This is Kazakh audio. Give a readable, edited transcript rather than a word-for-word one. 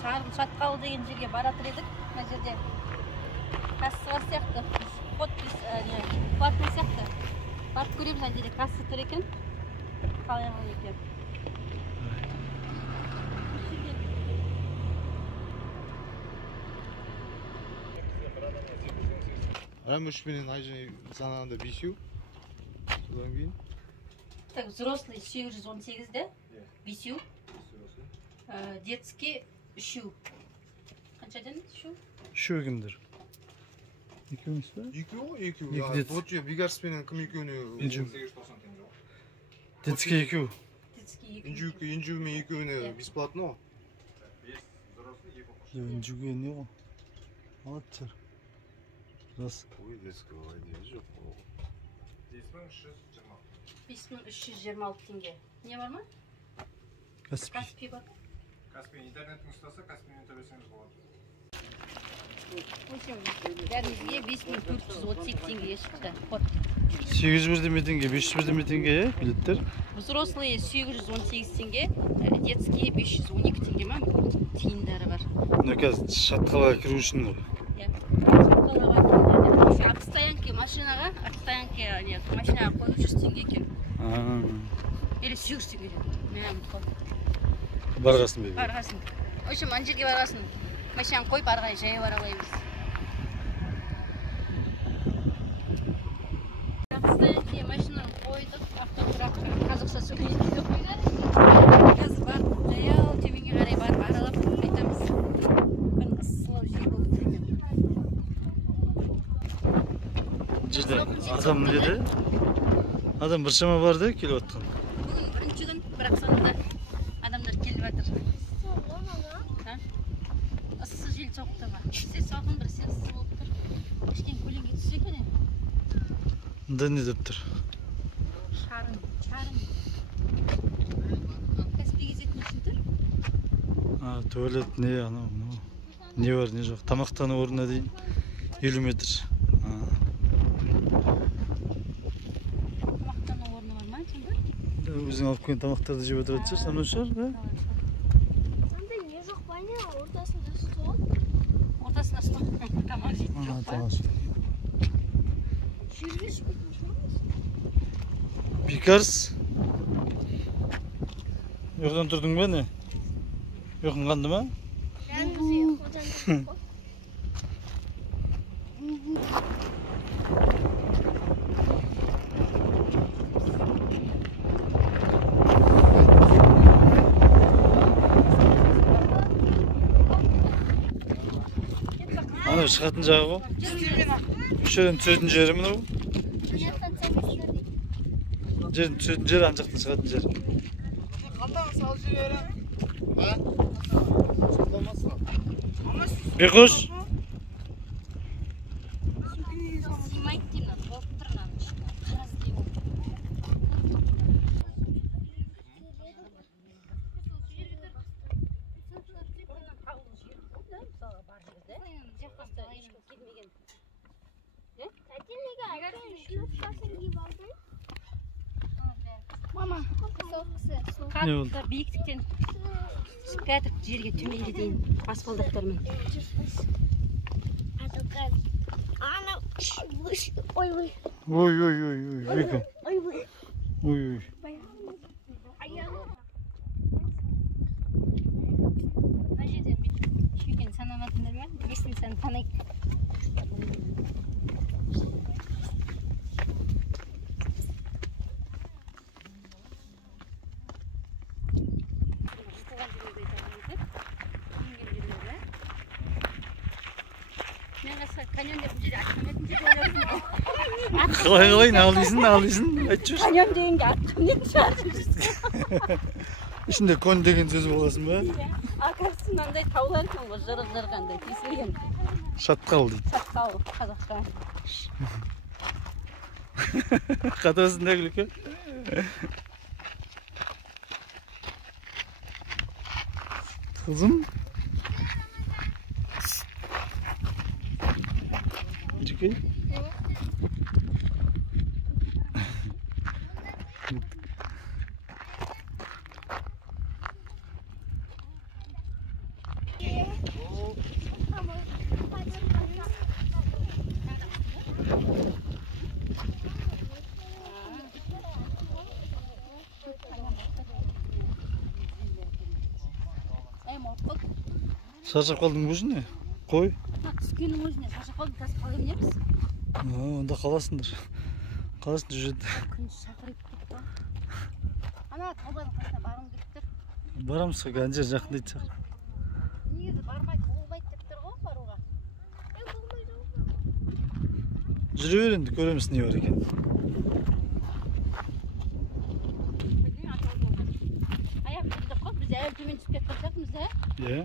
Шарым Шаткалы деген жерге баратыр едік. Мына жерде касса бар сияқты. Подпис, платный сияқты. Барып көреміз, ана жерде касса тұр екен. Қалай екен. Рамушпенен айжан санағанда 5-ю. Содан кейін. Так, взрослый 818-де 5-ю. Детский 3-ю. Қаншадан 3-ю? 3-ю кімдір? 2-ю ба? 2-ю. Вот же Бигарспенен кім екеуіне? Детский 2-ю. Инжумен екеуіне бесплатно. Инжуге не ғой? Алаттыр. Раз. Ой, детского айдегі жоқ. 5326 теңге. Не бар ма? Каспий бар. Каспий интернеттің ұстаса, Каспиймен төлесеңіз болады. Бәрімізге 5438 теңге шықты. 800 теңге, 500 теңге билеттер. Взрослые 818 теңге, детские 512 теңге ма? Тиындары бар. Мына қазір Шаткалға кіру үшін ғой. Отстоянки машинаға, машинаға қойып 100 теңге екен. Или 800 теңге екен. Барғасын бе? Барғасын. В общем, ана жерге барғасын. Машинаны қойып, арғай жайып аралаймыз. Отстоянки машинаны қойдық, автотұраққа қазақша сөйлейді қойды. Қазір барып, жаяу төменге қарай барып аралап айтамыз. Күн ысылау жел болып екен. Жерде адам біледі. Адам бір шама барды, келіп отқан. Бүгін бірінші күн, бірақ сонында адамдар келіп жатыр. Ыссы жел соқты ма? Бірсе салқын, бірсе ыссы болып тұр. Кішкене көлеңге түссе екен. Мұнда не деп тұр? Шарын. Каспий кезетін үшін тұр? Туалет не, анау, не бар, не жоқ. Тамақтану орнына дейін 50 метр. Тамақтану орны бар ма, сонда? Өзің алып келген тамақтарды жеп отыратын шығар, сонда шығар, да? Сондай не жоқ па не? Ортасында стол. Ортасында стол. Тамақ жейтін жоқ па? Жерге шығатын шығармыз? Пикарс. Yoqdan тұрдың ба не? Yoqың қанды ма? Ана шығатын жағы ғой. Үшерден түсетін жері мынау. Жердің түсетін жері ана жақтан шығатын жері. Қалтаңы салып жіберем. Сақталмасына. Бекош. Симайды деймін, болып тұрынан. Қараз деймін. Мама, қатты биіктіктен кәдік жерге төменге дейін асфальдақтармен. Ой. Ой. Бекі. Ой. Мына жерден бүйтіп шүйкен санаматындар ма? Есін сән танайық. Қалай, не алдайсың? Айтшы жүрсің. Каньон дегенге атқаннен шығарып жүрсің. Ішінде кон деген сөз боласың ба? Акарсы мынандай таулар екен ғой, жырық-жырғандай тесілген. Шаткал дейді. Шаткал, қазақша. Қатасың да күлкі? Қызым? Жекей? Шаршап қалдың өзіне? Қой. Түскеннің өзіне шаршап қалдым, қазір қалай емнеміз? Онда қаласыңдар. Қаласың жүреді. Күн шақырып кетті. Ана таубаның қасына барғым келіп тұр. Барамыз ғой, ана жер жақын дейді шығар. Негізі бармайды, болмайды деп тұр ғой баруға. Жүре бер енді, көреміз не бар екен. Аяқ жүрдік қой, біз әлі төмен түсіп кетіп қалсақпыз, Иә.